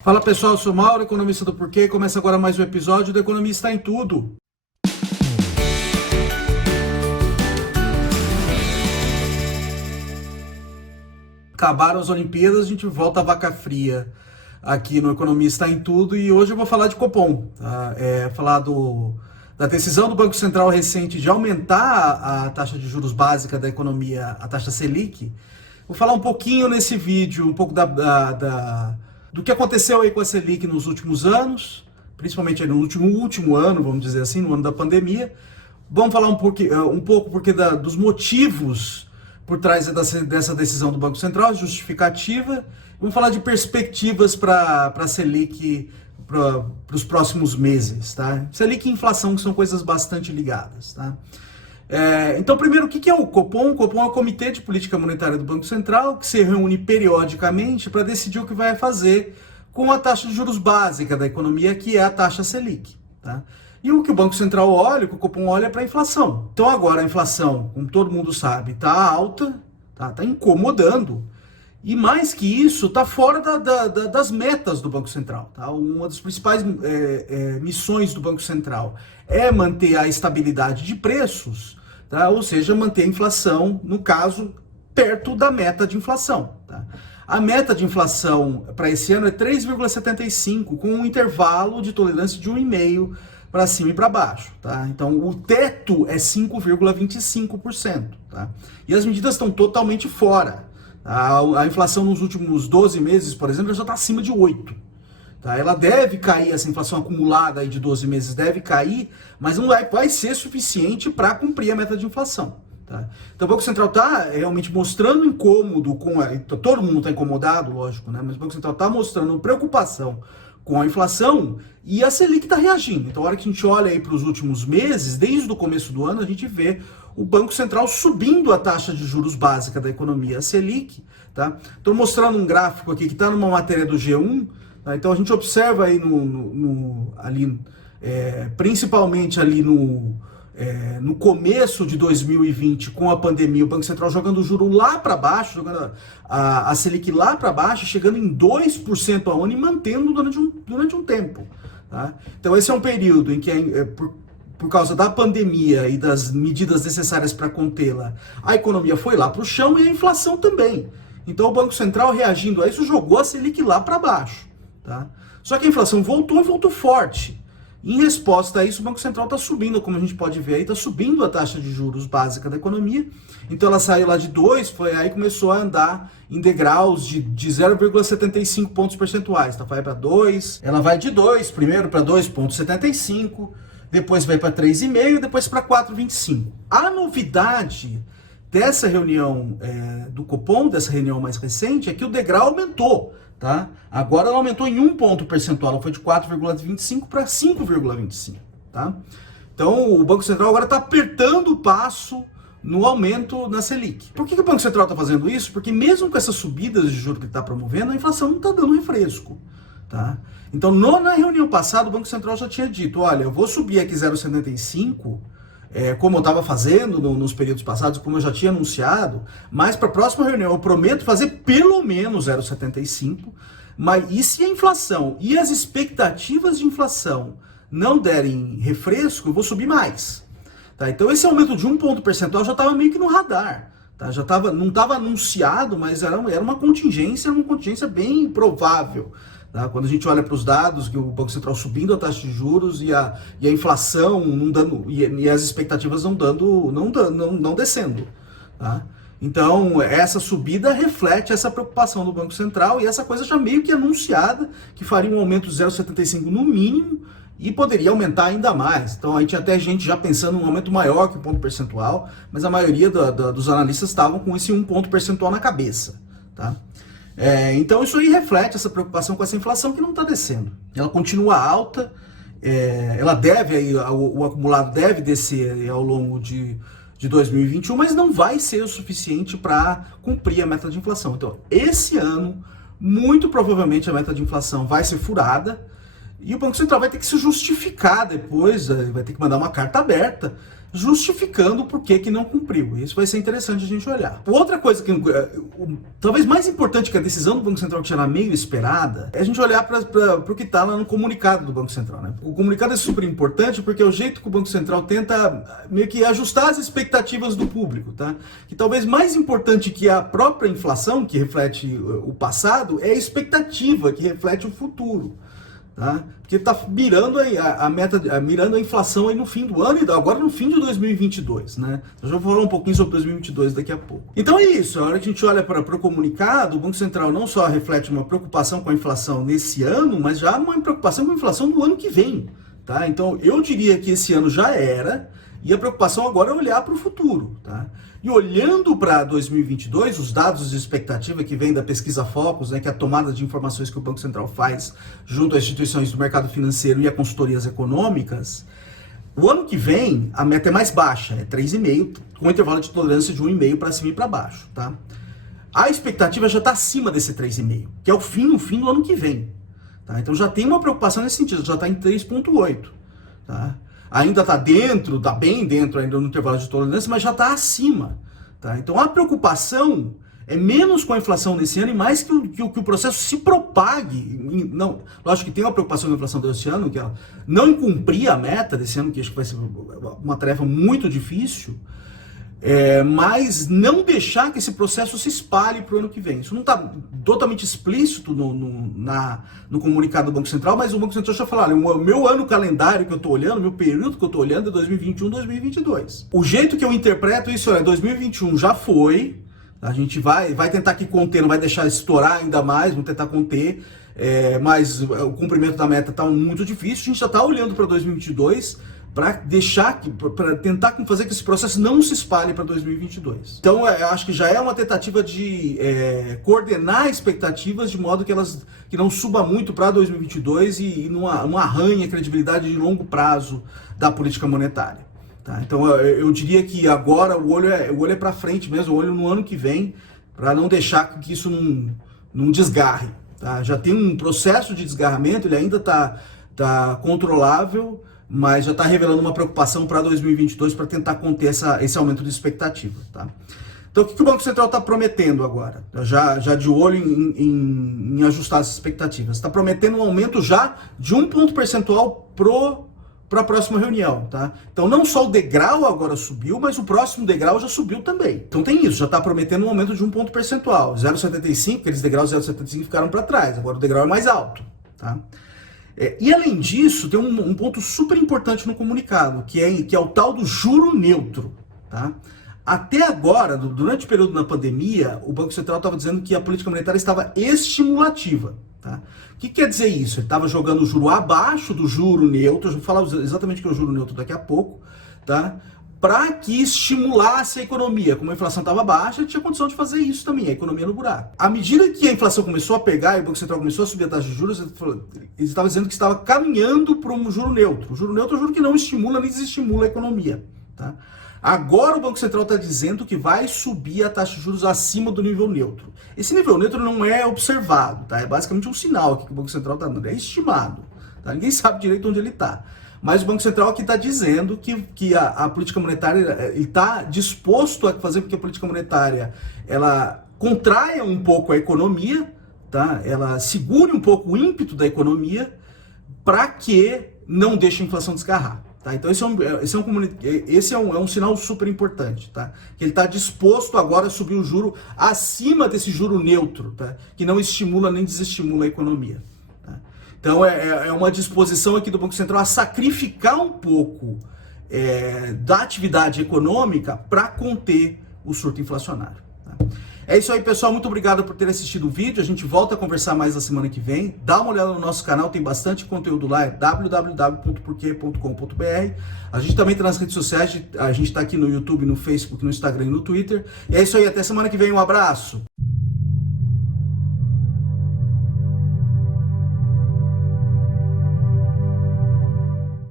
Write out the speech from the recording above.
Fala pessoal, eu sou Mauro, economista do Porquê, e começa agora mais um episódio do Economista em Tudo. Acabaram as Olimpíadas, a gente volta à vaca fria aqui no Economista em Tudo e hoje eu vou falar de Copom, tá? Falar da decisão do Banco Central recente de aumentar a taxa de juros básica da economia, a taxa Selic. Vou falar um pouquinho nesse vídeo, um pouco do que aconteceu aí com a Selic nos últimos anos, principalmente no último ano, vamos dizer assim, no ano da pandemia. Vamos falar um pouco dos motivos por trás dessa decisão do Banco Central, justificativa. Vamos falar de perspectivas para a Selic para os próximos meses, tá? Selic e inflação, que são coisas bastante ligadas, tá? Então, primeiro, o que é o Copom? O Copom é o Comitê de Política Monetária do Banco Central, que se reúne periodicamente para decidir o que vai fazer com a taxa de juros básica da economia, que é a taxa Selic, tá? E o que o Banco Central olha, o que o Copom olha é para a inflação. Então, agora a inflação, como todo mundo sabe, está alta, tá incomodando. E mais que isso, está fora das metas do Banco Central. Tá? Uma das principais missões do Banco Central é manter a estabilidade de preços, tá? Ou seja, manter a inflação, no caso, perto da meta de inflação. Tá? A meta de inflação para esse ano é 3,75, com um intervalo de tolerância de 1,5% para cima e para baixo. Tá? Então, o teto é 5,25%. Tá? E as medidas estão totalmente fora. A inflação nos últimos 12 meses, por exemplo, já está acima de 8%. Tá? Ela deve cair, essa inflação acumulada aí de 12 meses deve cair, mas não vai ser suficiente para cumprir a meta de inflação. Tá? Então o Banco Central está realmente mostrando incômodo todo mundo está incomodado, lógico, né? Mas o Banco Central está mostrando preocupação com a inflação e a Selic está reagindo. Então, a hora que a gente olha aí para os últimos meses, desde o começo do ano, a gente vê o Banco Central subindo a taxa de juros básica da economia, a Selic. Tá? Estou mostrando um gráfico aqui que está numa matéria do G1. Tá? Então, a gente observa aí principalmente ali no começo de 2020, com a pandemia, o Banco Central jogando o juro lá para baixo, jogando a Selic lá para baixo, chegando em 2% ao ano e mantendo durante um tempo. Tá? Então esse é um período em que, por causa da pandemia e das medidas necessárias para contê-la, a economia foi lá para o chão e a inflação também. Então o Banco Central, reagindo a isso, jogou a Selic lá para baixo. Tá? Só que a inflação voltou e voltou forte. Em resposta a isso, o Banco Central está subindo, como a gente pode ver aí, está subindo a taxa de juros básica da economia. Então ela saiu lá de 2, aí começou a andar em degraus de 0,75 pontos percentuais. Tá? Vai para 2, ela vai de 2, primeiro para 2,75, depois vai para 3,5 e depois para 4,25. A novidade dessa reunião do Copom, dessa reunião mais recente, é que o degrau aumentou. Tá? Agora ela aumentou em 1 ponto percentual, ela foi de 4,25 para 5,25. Tá? Então o Banco Central agora está apertando o passo no aumento na Selic. Por que o Banco Central está fazendo isso? Porque mesmo com essas subidas de juros que ele está promovendo, a inflação não está dando refresco. Tá? Então na reunião passada o Banco Central já tinha dito, olha, eu vou subir aqui 0,75%, como eu estava fazendo nos períodos passados, como eu já tinha anunciado, mas para a próxima reunião eu prometo fazer pelo menos 0,75%, e se a inflação e as expectativas de inflação não derem refresco, eu vou subir mais. Tá? Então esse aumento de 1 ponto percentual já estava meio que no radar. Tá? Não estava anunciado, mas era uma contingência bem provável. Tá? Quando a gente olha para os dados, que o Banco Central subindo a taxa de juros e a inflação não dando, e as expectativas não descendo. Tá? Então, essa subida reflete essa preocupação do Banco Central e essa coisa já meio que anunciada, que faria um aumento de 0,75 no mínimo e poderia aumentar ainda mais. Então, aí tinha até gente já pensando em um aumento maior que o ponto percentual, mas a maioria dos analistas estavam com esse 1 ponto percentual na cabeça. Tá? Então isso aí reflete essa preocupação com essa inflação que não está descendo. Ela continua alta, ela deve, o acumulado deve descer ao longo de 2021, mas não vai ser o suficiente para cumprir a meta de inflação. Então esse ano, muito provavelmente a meta de inflação vai ser furada e o Banco Central vai ter que se justificar depois, vai ter que mandar uma carta aberta justificando por que não cumpriu. Isso vai ser interessante a gente olhar. Outra coisa que talvez mais importante que a decisão do Banco Central, que era meio esperada, é a gente olhar para o que está lá no comunicado do Banco Central, né? O comunicado é super importante porque é o jeito que o Banco Central tenta meio que ajustar as expectativas do público, tá? Que talvez mais importante que a própria inflação, que reflete o passado, é a expectativa, que reflete o futuro. Tá? Porque está mirando mirando a inflação aí no fim do ano e agora no fim de 2022, né? Eu já vou falar um pouquinho sobre 2022 daqui a pouco. Então é isso, a hora que a gente olha para o comunicado, o Banco Central não só reflete uma preocupação com a inflação nesse ano, mas já uma preocupação com a inflação no ano que vem, tá? Então eu diria que esse ano já era, e a preocupação agora é olhar para o futuro, tá? E olhando para 2022, os dados de expectativa que vem da pesquisa Focus, né, que é a tomada de informações que o Banco Central faz junto às instituições do mercado financeiro e a consultorias econômicas, o ano que vem a meta é mais baixa, é 3,5, com intervalo de tolerância de 1,5 para cima e para baixo, tá? A expectativa já está acima desse 3,5, que é no fim do ano que vem, tá? Então já tem uma preocupação nesse sentido, já está em 3,8, tá? Ainda está dentro, está bem dentro ainda no intervalo de tolerância, mas já está acima, tá? Então a preocupação é menos com a inflação nesse ano e mais que o processo se propague. Não, lógico que tem uma preocupação com a inflação desse ano, que ela não cumprir a meta desse ano, que acho que vai ser uma tarefa muito difícil, mas não deixar que esse processo se espalhe para o ano que vem. Isso não está totalmente explícito no comunicado do Banco Central, mas o Banco Central já falou, o meu ano calendário que eu estou olhando, o meu período que eu estou olhando é 2021, 2022. O jeito que eu interpreto isso é 2021 já foi, a gente vai tentar aqui conter, não vai deixar estourar ainda mais, vamos tentar conter, mas o cumprimento da meta está muito difícil, a gente já está olhando para 2022, para tentar fazer que esse processo não se espalhe para 2022. Então, eu acho que já é uma tentativa de coordenar expectativas de modo que não suba muito para 2022 e não arranhe a credibilidade de longo prazo da política monetária. Tá? Então, eu diria que agora o olho é para frente mesmo, o olho no ano que vem, para não deixar que isso não desgarre. Tá? Já tem um processo de desgarramento, ele ainda está controlável, mas já está revelando uma preocupação para 2022 para tentar conter esse aumento de expectativa. Tá? Então, o que o Banco Central está prometendo agora? Já de olho em ajustar as expectativas. Está prometendo um aumento já de 1 ponto percentual para a próxima reunião. Tá? Então, não só o degrau agora subiu, mas o próximo degrau já subiu também. Então, tem isso, já está prometendo um aumento de 1 ponto percentual. 0,75, aqueles degraus 0,75 ficaram para trás, agora o degrau é mais alto. Tá? E além disso, tem um ponto super importante no comunicado, que é o tal do juro neutro. Tá? Até agora, durante o período da pandemia, o Banco Central estava dizendo que a política monetária estava estimulativa. Tá? O que quer dizer isso? Ele estava jogando o juro abaixo do juro neutro, eu vou falar exatamente o que é o juro neutro daqui a pouco, tá? Para que estimulasse a economia. Como a inflação estava baixa, ele tinha condição de fazer isso também, a economia no buraco. À medida que a inflação começou a pegar e o Banco Central começou a subir a taxa de juros, ele estava dizendo que estava caminhando para um juro neutro. O juro neutro é um juro que não estimula nem desestimula a economia. Tá? Agora o Banco Central está dizendo que vai subir a taxa de juros acima do nível neutro. Esse nível neutro não é observado, tá? É basicamente um sinal aqui que o Banco Central está dando, é estimado. Tá? Ninguém sabe direito onde ele está. Mas o Banco Central aqui está dizendo que a política monetária está disposto a fazer com que a política monetária ela contraia um pouco a economia, tá? Ela segure um pouco o ímpeto da para que não deixe a inflação desgarrar. Tá? Então esse é um sinal super importante, tá? Que ele está disposto agora a subir o juro acima desse juro neutro, tá? Que não estimula nem desestimula a economia. Tá? Então é uma disposição aqui do Banco Central a sacrificar um pouco da atividade econômica para conter o surto inflacionário. Tá? É isso aí, pessoal. Muito obrigado por ter assistido o vídeo. A gente volta a conversar mais na semana que vem. Dá uma olhada no nosso canal, tem bastante conteúdo lá, é www.porque.com.br. A gente também está nas redes sociais, a gente está aqui no YouTube, no Facebook, no Instagram e no Twitter. E é isso aí, até semana que vem. Um abraço!